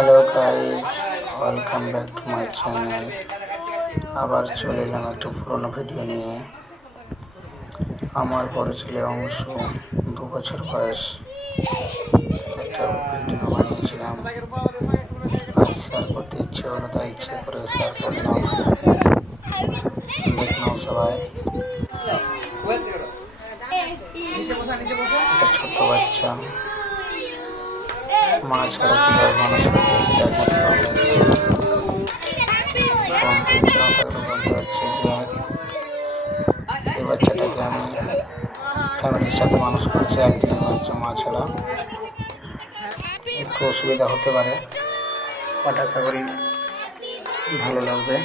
Hello guys, welcome back to my channel. আবার চলে এলাম একটা পুরোনো ভিডিও নিয়ে। আমার বড় ছেলে অংশ 2 বছর বয়স একটা ভিডিও বানিয়েছিলাম, আজ শেয়ার করতে ইচ্ছে হলো, তাই ইচ্ছে করে শেয়ার করলাম। দেখলাম সবাই, একটা ছোট্ট বাচ্চা মা ছাড়া কীভাবে মানুষ করছে সেটা একমাত্র বলতে হচ্ছে যে এই বাচ্চাটাকে আমি ফ্যামিলির সাথে মানুষ করছি, একদিনের বাচ্চা মা ছাড়া। একটু অসুবিধা হতে পারে, বাট আশা করি ভালো লাগবে।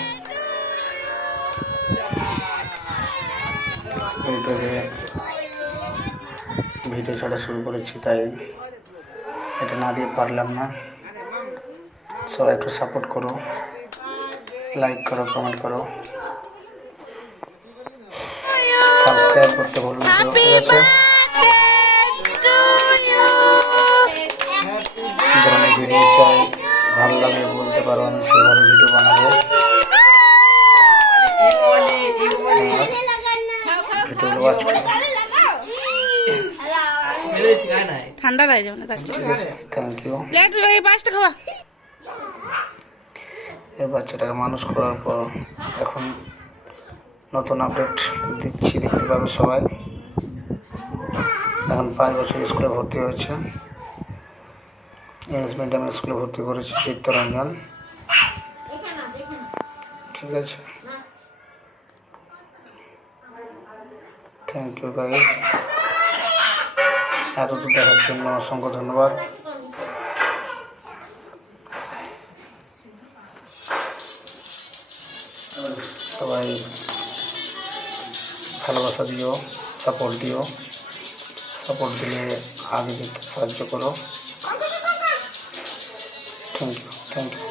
ইউটিউবে ভিডিও ছাড়া শুরু করেছি, তাই এটা না দিয়ে পারলাম না। সবাই একটু সাপোর্ট করো, লাইক করো, কমেন্ট করো, সাবস্ক্রাইব করতে ভুলো না। ঠিক আছে, ধরনের ভিডিও চাই, ভালো লাগে বলতে পারো, আমি সেইভাবে ভিডিও বানাবো। ভিডিওগুলো ওয়াচ করো। ঠান্ডা লাগে যেমন। Thank you. এই পাঁচটা খাওয়া। এই বাচ্চাটাকে মানুষ করার পর এখন নতুন আপডেট দিচ্ছি, দেখতে পাবে সবাই। এখন 5 বছর স্কুলে ভর্তি হয়েছে, ইংলিশ মিডিয়াম স্কুলে ভর্তি করেছি, চিত্তরঞ্জন। ঠিক আছে, থ্যাংক ইউ গাইস, এতদূর দেখার জন্য অসংখ্য ধন্যবাদ। সবাই ভালোবাসা দিও, সাপোর্ট দিও, সাপোর্ট দিলে আগে যেতে সাহায্য করো। Thank you.